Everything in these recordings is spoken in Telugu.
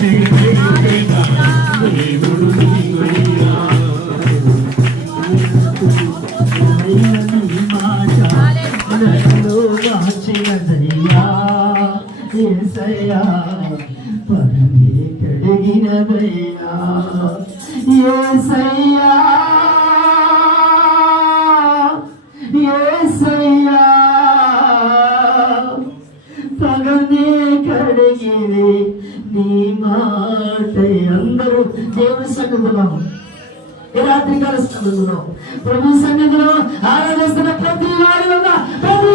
సాక్షిగా నిలువెనా దేవుడు నీవయ్యా కడిగినదయ్యా సగమే కడిగిరి నీ మాట అందరూ దేవుని సన్నిధిలో. ఈ రాత్రి కాల సన్నిధిలో ప్రభు సన్నిధిలో ఆరాధిస్తున్న ప్రతి వారి వల్ల ప్రతి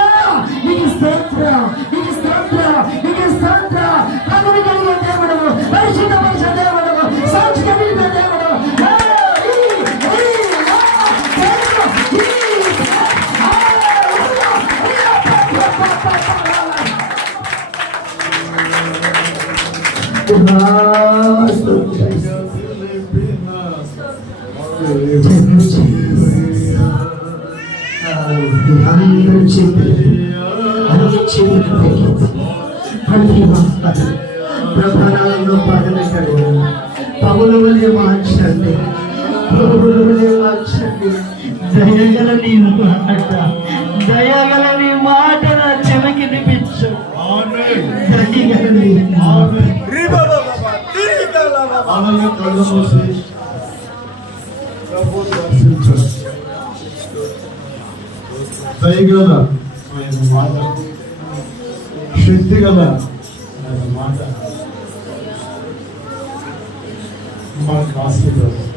అందరూ చెప్పి వలె మార్చండి పవుల వలె మార్చండి దయగల నీ మాట దయగల నీ మాట నా చెవికి వినిపించు దయగల నీ మాట ఆనంద కళ్ళు మూసి ప్రభు దర్శించండి దయగల ఆయన మాట శక్తి గల ఆయన మాట మనకు ఆశీర్వాదం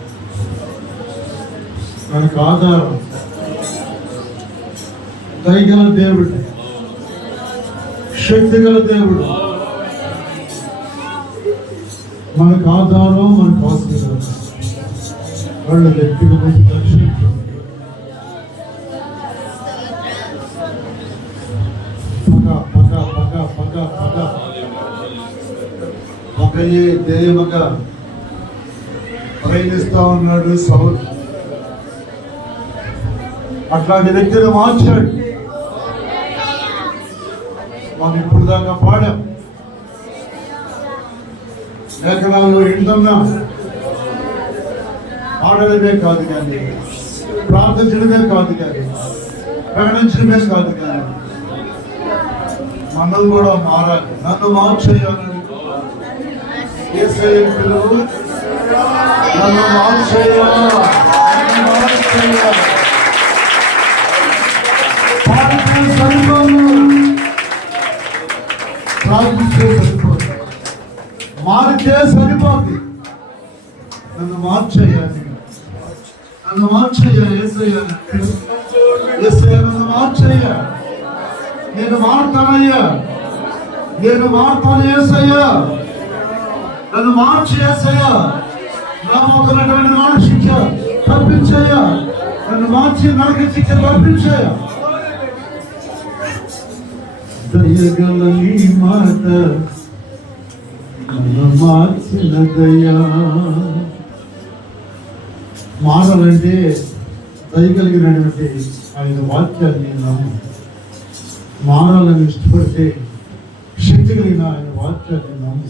మనకు ఆధారం దయగల దేవుడు శక్తి గల దేవుడు మనకు ఆధారం మనకు ఆశీర్వాదం వాళ్ళ వ్యక్తిగత దర్శనం పగ పగయే దేయమగ ప్రయాణిస్తా ఉన్నాడు సౌలు అట్లాంటి వ్యక్తిని మార్చాడు మనం ఇప్పుడు దాకా పాడాం లేఖనాలు ఎంతన్నా ఆడడమే కాదు కానీ ప్రార్థించడమే కాదు కానీ ప్రకటించడమే కాదు కానీ మనల్ని కూడా మారాలి. నన్ను మార్చేయాలి. యేసయ్య నన్ను మార్చేయ నన్ను మారితే సరిపోదు నన్ను మార్చయ్యా నన్ను మార్చయ్యా ఏసయ్యా ఏసయ్య నన్ను మార్చయ్యా. నేను మారుతానయ్యా. నేను మారుతాను ఏసయ్యా. నన్ను మార్చి ఏసయ్యా. నామొకనటువంటి నరక శిక్ష తప్పించయ్యా. నన్ను మార్చి నరక శిక్ష తప్పించయ్యా. దయగల నీ మాట నన్ను మార్చిన దయ కలిగినటువంటి ఆయన వాక్యాన్ని నమ్ము మానవులను ఇష్టపడితే శక్తి కలిగిన ఆయన వాక్యాన్ని నమ్ము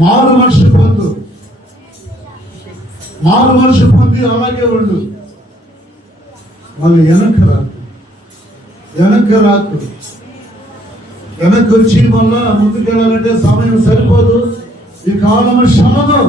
మారు మనిషి పొందు. మారు మనిషి పొంది అలాగే ఉండు. మళ్ళీ వెనక్కి రాకు. వెనక్కి రాకు. వెనక్కి వచ్చి మళ్ళా ముందుకెళ్ళాలంటే సమయం సరిపోదు. ఈ కాలం శ్రమదు